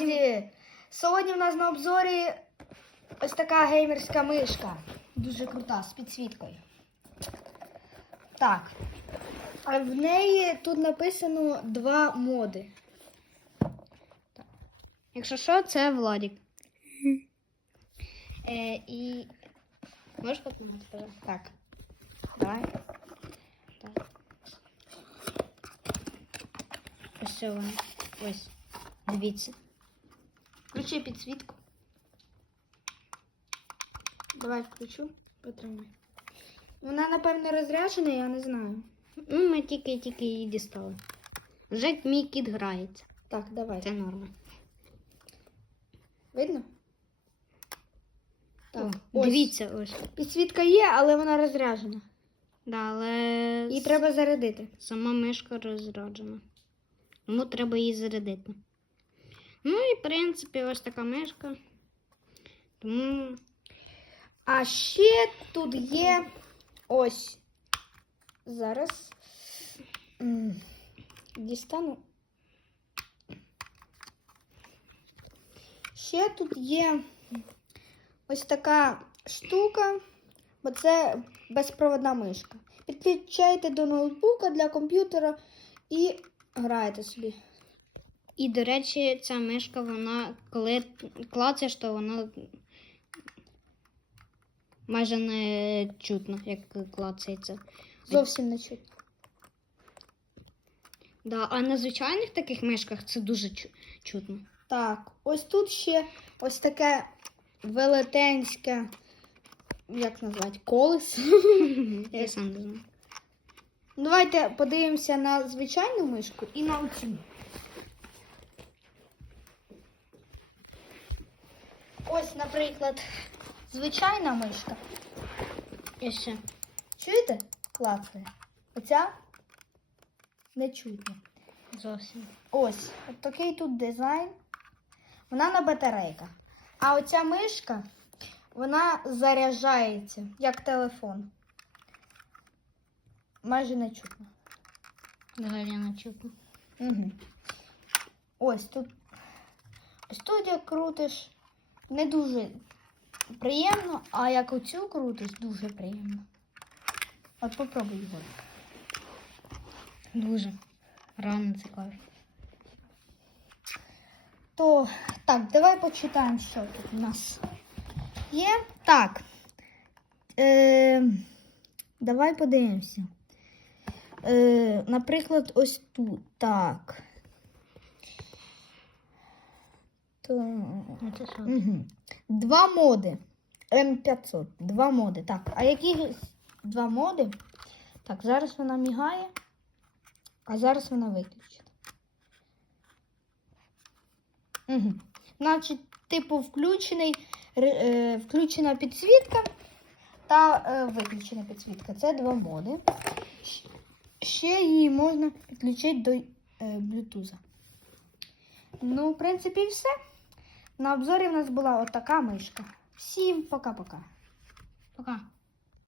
друзі! Сьогодні в нас на обзорі ось така геймерська мишка. Дуже крута, з підсвіткою. Так. А в неї тут написано два моди. Якщо що, це Владік. Е, і. Можеш потримати, пожалуйста? Так. Давай. Так. Ось це вона. Ось. Дивіться. Включи підсвітку. Давай включу. Потримай. Вона, напевно, розряджена, я не знаю. Ну, ми тільки-тільки її дістали. Вже мій кіт грається. Так, давай. Це норма. Видно? Так. О, ось. Дивіться ось. Підсвітка є, але вона розряджена. Да, але Її треба зарядити. сама мишка розраджена. Тому треба її зарядити. Ну і в принципі ось така мишка. Тому А ще тут є ось. Зараз. Дістану. Ще тут є ось така штука, бо це безпроводна мишка. Підключаєте до ноутбука для комп'ютера і граєте собі. І, до речі, ця мишка, вона, коли клацаєш, то вона майже не чутно, як клацається. Зовсім не чутно. Да, а на звичайних таких мишках це дуже чутно. Так, ось тут ще ось таке велетенське, як назвати, колесо. Я сам не знаю. Давайте подивимося на звичайну мишку і на оцю. Ось, наприклад, звичайна мишка. І ще. Чуєте? Клацає. Оця не чутно. Зовсім. Ось, от такий тут дизайн. Вона на батарейках. А оця мишка, вона заряджається, як телефон. Майже не чутно. Взагалі не чутно. Угу. Ось тут. Ось тут як крутиш, не дуже приємно, а як оцю крутиш, дуже приємно. От попробуй його. Дуже. Рано цікаво. То так, давай почитаємо, що тут у нас є. Так. Е, давай подивимося. Е, наприклад, ось тут. Так. То, Ну, це що? Угу. Два моди. М500. Два моди. Так, а які два моди? Так, зараз вона мігає, а зараз вона виключена. Угу. Значить, типу, включений, е, включена підсвітка та е, виключена підсвітка. Це два моди. Ще її можна підключити до е, Bluetooth. Ну, в принципі, все. На обзорі в нас була отака мишка. Всім пока-пока. Пока.